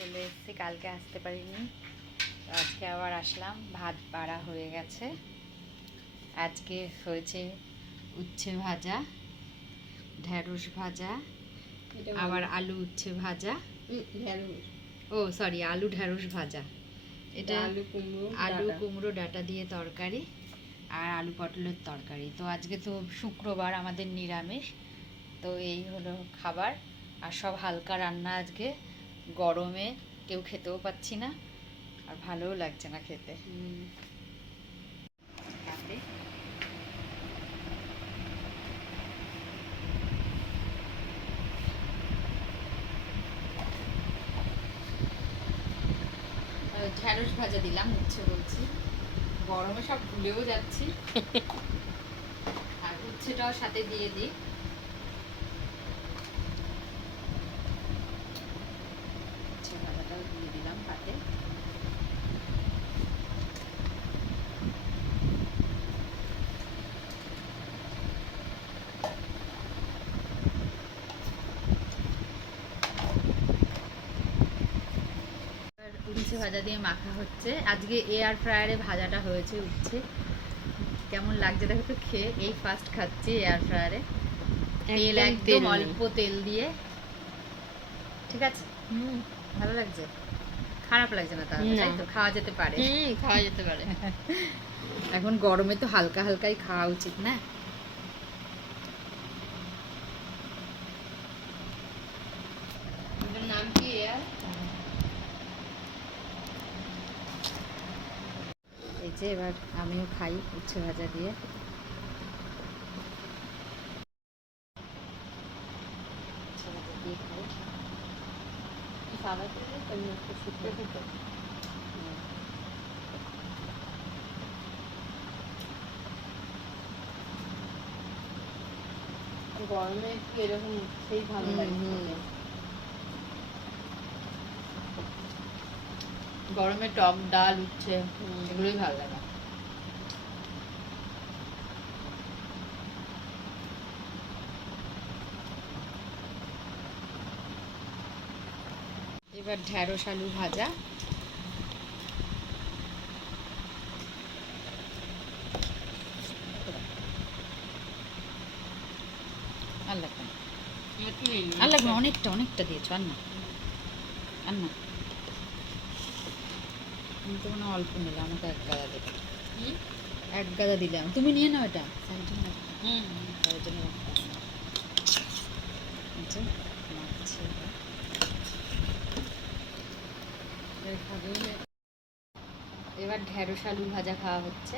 চলে এসেছি, কালকে আসতে পারিনি, আজকে আবার আসলাম। ভাত বাড়া হয়ে গেছে। আজকে হয়েছে উচ্ছে ভাজা, ঢেঁড়স ভাজা, আবার আলু উচ্ছে ভাজা, ও সরি আলু ঢেঁড়স ভাজা, এটা আলু কুমড়ো ডাঁটা দিয়ে তরকারি, আর আলু পটলের তরকারি। তো আজকে তো শুক্রবার, আমাদের নিরামিষ। তো এই হলো খাবার, আর সব হালকা রান্না আজকে। গরমে কেউ খেতেও পাচ্ছি না, আর ভালোও লাগছে না খেতে। ঢ্যাঁড়স ভাজা দিলাম, উচ্ছে বলছি, গরমে সব ভুলেও যাচ্ছি। আর উচ্ছেটাও সাথে দিয়ে দিই। উচ্ছে ভাজাটাও দিয়ে দিলাম পাতে। উচ্ছে ভাজা দিয়ে মাখা হচ্ছে। আজকে এয়ার ফ্রায়ারে ভাজাটা হয়েছে উচ্ছে। কেমন লাগছে দেখো তো খেয়ে, এই ফার্স্ট খাচ্ছি এয়ার ফ্রায়ারে। তেল একদম অল্প তেল দিয়ে। ঠিক আছে, ভালো লাগছে, খারাপ লাগছে না, তাহলে তাই তো খাওয়া যেতে পারে। খাওয়া যেতে পারে। এখন গরমে তো হালকা হালকাই খাওয়া উচিত না? নাম কি? এই যে এবার আমিও খাই উচ্ছে ভাজা দিয়ে। উচ্ছে ভাজা দিয়ে খাই। সাদা তেলে শুকনো খেতে। গরমে একটু এরকম সেই ভালো লাগে। গরমে টক ডাল, উচ্ছে, এগুলোই ভালো লাগে। এবার ঢেঁড়স আলু ভাজা। আর লাগবে না, আর লাগবে না, অনেকটা অনেকটা দিয়েছো, আর না আর না। আমি তো মনে অল্প নিলাম, আমাকে এক গাদা দেবে। এক গাদা দিলাম, তুমি নিয়ে নাও এটা। তার জন্য এবার ঢেঁড়স আলু ভাজা খাওয়া হচ্ছে।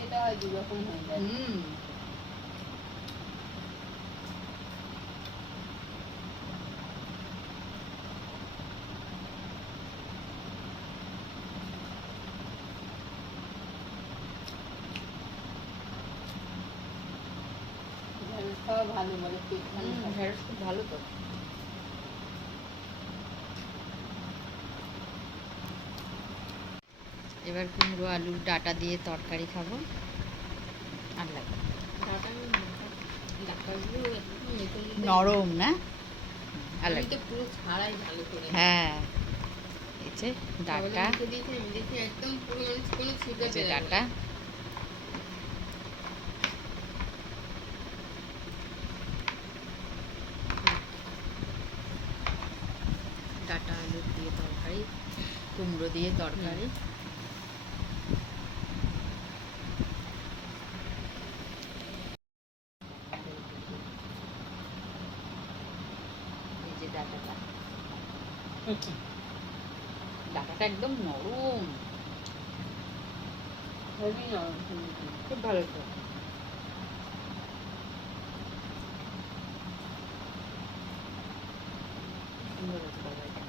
যেটা হয় দু রকম হয়ে যায়। ঢেঁড়স খাওয়া ভালো বলে, পেট ঠান্ডা। ঢেঁড়স খুব ভালো তো। এবার কুমড়ো আলুর ডাঁটা দিয়ে তরকারি খাবো। আর লাগবে নরম না, আর লাগবে পুরো ছাড়াই ভালো করে। হ্যাঁ, এই যে ডাঁটা, একদম পুরো কোনো ছিটে যে ডাঁটা, ডাঁটা আলু দিয়ে তরকারি, কুমড়ো দিয়ে তরকারি। এই যে ডাঁটাটা, ডাঁটাটা একদম নরম, হেভি নরম, খুব ভালো তো। সুন্দর হয়েছে তরকারিটা।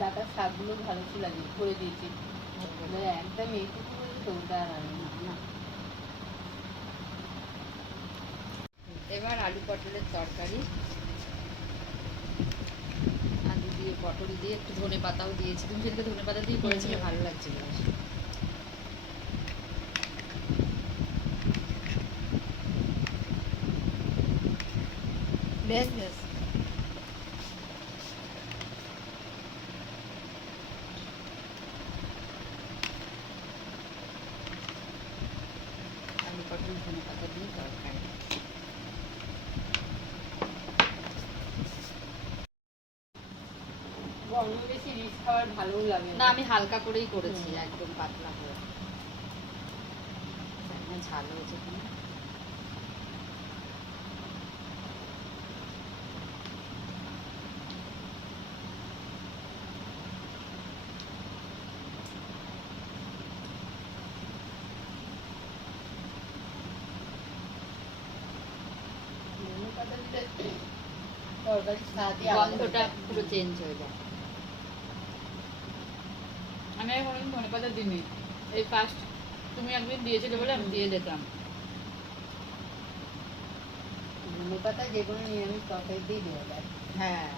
ডাটার শাকগুলো ভালো ছিল, লাগে করে দিয়েছি। একদম এইটুকু তো ওটা আর না। এবার আলু পটলের তরকারি, আলু দিয়ে পটল দিয়ে একটু ধনে পাতাও দিয়েছি, তুমি সেদিকে ধনে পাতা দিয়ে করেছিলে, ভালো লাগছিল বেশ বেশ। আলু পটল ধনে পাতা দিয়ে তরকারি। গরমে বেশি রিচ খাবার ভালোও লাগে না, আমি হালকা করেই করেছি, একদম পাতলা করে। ঝাল হয়েছে কিনা। ধনে পাতা দিলে তরকারির স্বাদই আলাদা হয়ে গন্ধটা যায়। পুরো চেঞ্জ হয়ে যায়। আমি আর কোনোদিন ধনে পাতা দিইনি, এই ফার্স্ট তুমি একদিন দিয়েছিলে বলে আমি দিয়ে দেখলাম। ধনে পাতা যে কোনো নিরামিষ তরকারিতেই দেওয়া যায়। হ্যাঁ,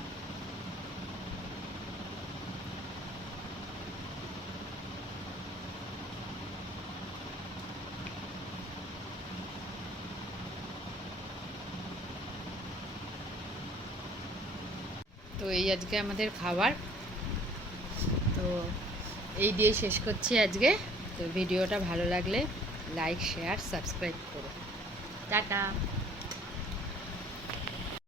তো এই আজকে আমাদের খাবার। তো এই দিয়ে শেষ করছি আজকে। তো ভিডিওটা ভালো লাগলে লাইক শেয়ার সাবস্ক্রাইব করো। টাটা।